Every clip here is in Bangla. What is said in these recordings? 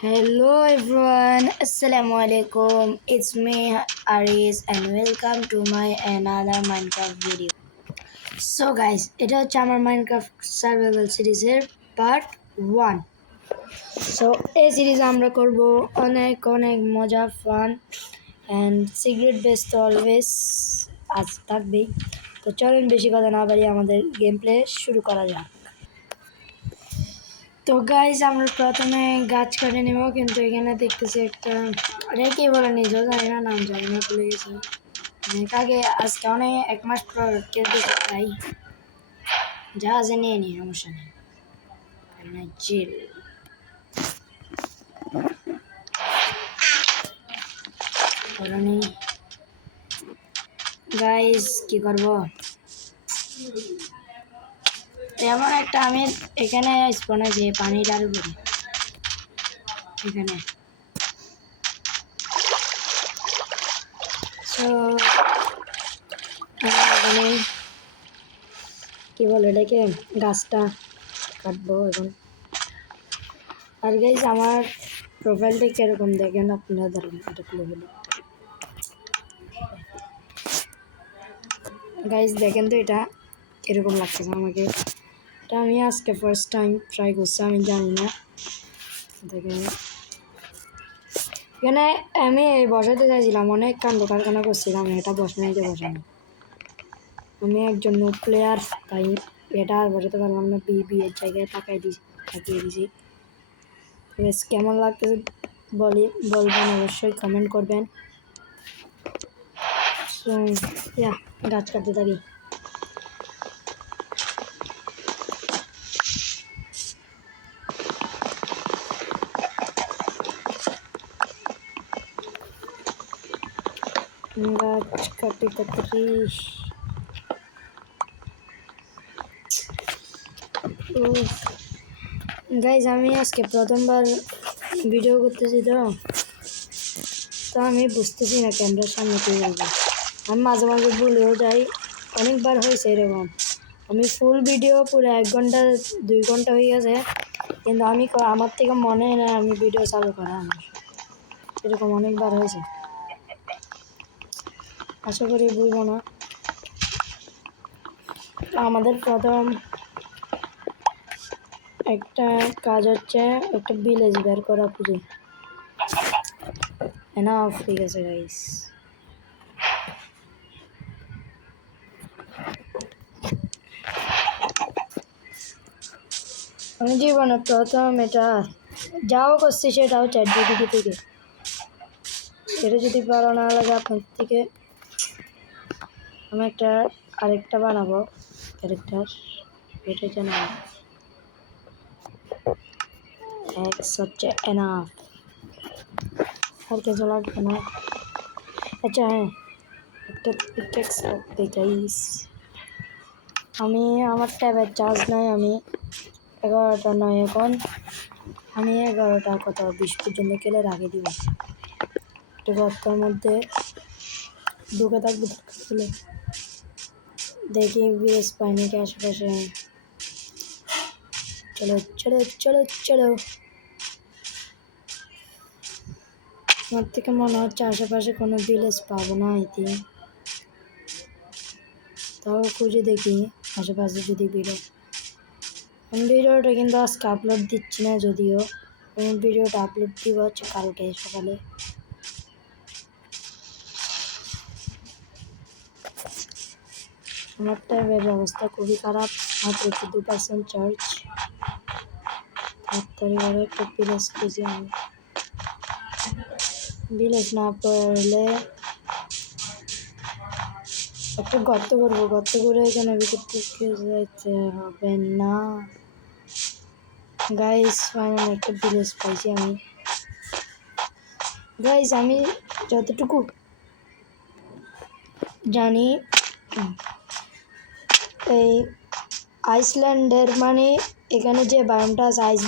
Hello everyone, Assalamu alaikum. It's me Aris and welcome to my another Minecraft video. So guys, এটা হচ্ছে আমার Minecraft Survival সিরিজের পার্ট 1. সো এই সিরিজে আমরা করব অনেক অনেক মজা ফান অ্যান্ড সিক্রেট বেস তো অলওয়েজ আজ থাকবেই। তো চলুন বেশি কথা না বাড়িয়ে আমাদের গেম প্লে শুরু করা যাক। তো গাইজ আমরা প্রথমে গাছ কাটে নেব, কিন্তু এখানে দেখতেছি একটা রেখে বলে নিজেও জানি না, নাম জানি না, ভুলে গেছি। আগে আজকে অনেক 1 মাস পর খেলতেছি, তাই যা আছে নিয়ে নিই, সমস্যা নেই। চিল গাইজ কি করব, এমন একটা আমি এখানে স্পনে যে পানি ডালবো এখানে। সো এখানে কি বলে এটাকে, গাছটা কাটবো এখন। আর গাইজ আমার প্রোফাইলটা কিরকম দেখেন আপনারা, ধরুন এটা খুলে বলি গাইজ, দেখেন তো এটা কিরকম লাগতেছে আমাকে। এটা আমি আজকে ফার্স্ট টাইম ট্রাই করছি, আমি জানি না। দেখেন এখানে আমি বসাতে চাইছিলাম, অনেক কাণ্ড কারখানা করছিলাম, এটা বসানোতে বসানো। আমি একজন নো প্লেয়ার, তাই এটা আর বসাতে পারলাম না, এর জায়গায় তাকিয়ে দিয়েছি। বেশ কেমন লাগতেছে বলবেন, অবশ্যই কমেন্ট করবেন। সো গাছ কাটতে থাকি। গাছ কাটি গাইজ আমি আজকে প্রথমবার ভিডিও করতেছি, তো আমি বুঝতেছি না ক্যামেরার সামনে কী বলবো। আমি মাঝে মাঝে ভুলেও যাই, অনেকবার হয়েছে এরকম। আমি ফুল ভিডিও পুরো 1 ঘন্টা 2 ঘন্টা হয়ে গেছে, কিন্তু আমার থেকে মনে হয় না আমি ভিডিও চালু করা আমার, এরকম অনেকবার হয়েছে। আশা করি ভুলবো না। আমাদের প্রথম একটা কাজ হচ্ছে একটা ভিলেজ বের করা খুঁজে না, ঠিক আছে গাইস। আমি জীবনে প্রথম এটা যাও করছি, সেটাও ChatGPT থেকে। এটা যদি ভালো না লাগে আপনার থেকে, আমি আরেকটা বানাবো ক্যারেক্টার, এটা জানা এক্স হচ্ছে এনাফ, আর কিছু লাগবে না। আচ্ছা হ্যাঁ, একটা পিকেক্স লাগবে গাইস। আমি আমার ট্যাবের চার্জ নাই, আমি 11টা নয় এখন, আমি 11টা 20 পর্যন্ত খেলে রাখে দিব। একটু গর্তের মধ্যে ঢুকে থাকবে, দেখি ভিলেজ পাই নাকি আশেপাশে। চলো চলো চলো চলো, আমার থেকে মনে হচ্ছে আশেপাশে কোনো ভিলেজ পাবো না, তাও খুঁজে দেখি আশেপাশে যদি আমি ভিডিওটা কিন্তু আজকে আপলোড দিচ্ছি না, যদিও আমি ভিডিওটা আপলোড দিব হচ্ছে কালকে সকালে। আমার ট্যাবের অবস্থা খুবই খারাপ, মাত্র 2% চার্জ। তাড়াতাড়ি করে একটা ভিলেজ খুঁজি আমি, ভিলেজ না পড়লে একটা গর্ত করবো, গর্ত করে এখানে ভিতর থেকে যাইতে হবে না। গাইস ফাইনালি একটা ভিলেজ পাইছি আমি। গাইস আমি যতটুকু জানি, এই আইসল্যান্ডের মানে এখানে যে বায়োমটা আছে আইস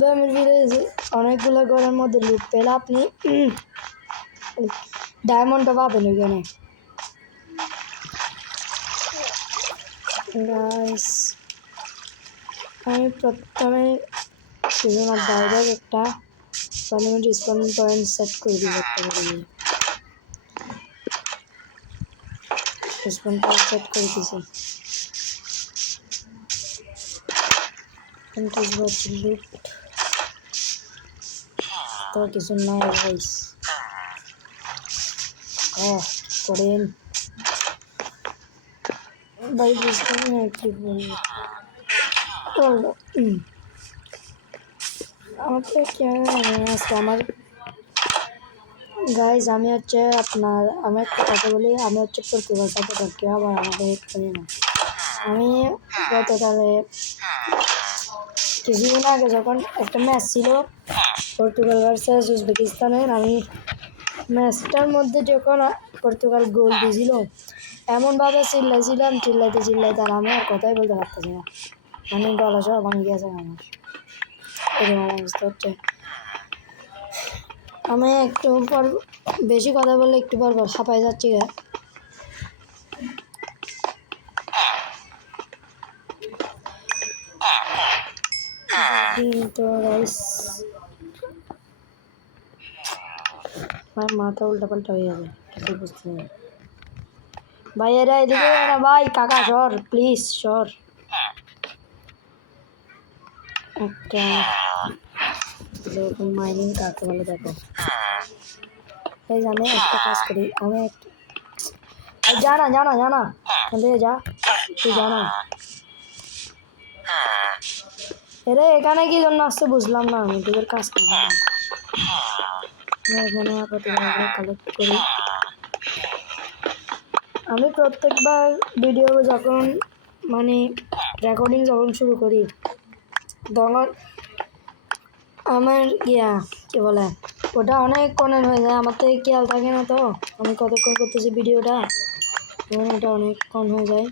বায়োমের ভিলেজ, অনেকগুলো ঘরের মধ্যে লুট পেলে আপনি ডায়মন্ডটা পাবেন ওইখানে। গাইস আমি প্রথমে কিছুক্ষণ ডাইরেক্ট একটা পারমানেন্ট স্পন পয়েন্ট সেট করে দিব একটা করে দিয়ে স্পন পয়েন্ট সেট করে দিছি লুট তো কিছু নাই গাইস করেন ভাই বুঝতে না কি বলবো আমাকে আমার গাইজ আমি হচ্ছে আমি একটা কথা বলি আমি হচ্ছে পর্তুগাল সাপোর্টার কেউ আবার আমাকে হেট করি না আমি গতকালে কিছুদিন আগে যখন একটা ম্যাচ ছিল পর্তুগাল ভার্সেস উজবেকিস্তানের আমি ম্যাচটার মধ্যে যখন পর্তুগাল গোল দিয়েছিল এমনভাবে চিল্লাইছিলাম চিল্লাইতে আর আমি আর কথাই বলতে পারতেছি না মানে গলা সব ভাঙে গেছে আমার এরকম অবস্থা হচ্ছে আমি একটু পর বেশি কথা বললে একটু পর হাঁপাই যাচ্ছি তো রাইস আমার মাথা উল্টাপাল্টা হয়ে যাবে কিছু বুঝতে নেই ভাই এরা এদিকে না ভাই কাকা সর প্লিজ সর একটা যেরকম মাইনিং কাকে বলে দেখো এই আমি একটা কাজ করি আমি জানা যা তুই জানা এরে এখানে কি জন্য আসছে বুঝলাম না আমি তোদের কাজ করি এখানে কালেক্ট করি আমি প্রত্যেকবার ভিডিও যখন মানে রেকর্ডিং যখন শুরু করি তখন আমার কি বলে ওটা অনেক কনেক্ট হয়ে যায় আমার থেকে খেয়াল থাকে না তো আমি কতক্ষণ করতেছি ভিডিওটা এবং এটা অনেকক্ষণ হয়ে যায়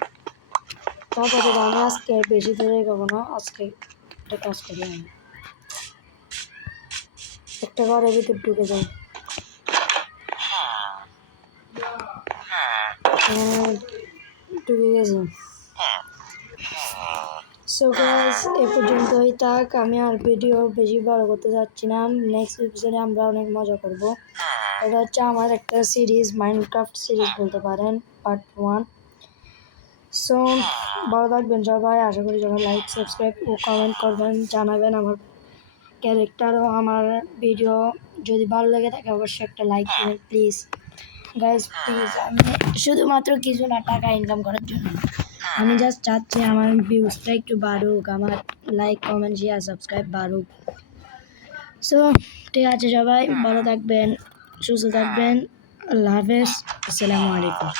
তারপরে আমি আজকে বেশি দূরে যাবো না আজকে একটা কাজ করি আমি একটা ঘরের ভিতর ঢুকে যাই ঢুকে গেছি সো গাইস এ পর্যন্তই থাক আমি আর ভিডিও বেশি বড় করতে যাচ্ছি না নেক্সট এপিসোডে আমরা অনেক মজা করব এটা হচ্ছে আমার একটা সিরিজ মাইনক্রাফট সিরিজ বলতে পারেন পার্ট 1 সো ভালো থাকবেন সবাই আশা করি সবাই লাইক সাবস্ক্রাইব ও কমেন্ট করবেন জানাবেন আমার ক্যারেক্টার ও আমার ভিডিও যদি ভালো লেগে থাকে অবশ্যই একটা লাইক দেবেন প্লিজ গাইস প্লিজ আমি শুধুমাত্র কিছু না টাকা ইনকাম করার জন্য আমি জাস্ট চাচ্ছি আমার ভিউজটা একটু বাড়ুক আমার লাইক কমেন্ট শেয়ার সাবস্ক্রাইব বাড়ুক সো ঠিক আছে সবাই ভালো থাকবেন সুস্থ থাকবেন আল্লাহ হাফেজ আসসালামু আলাইকুম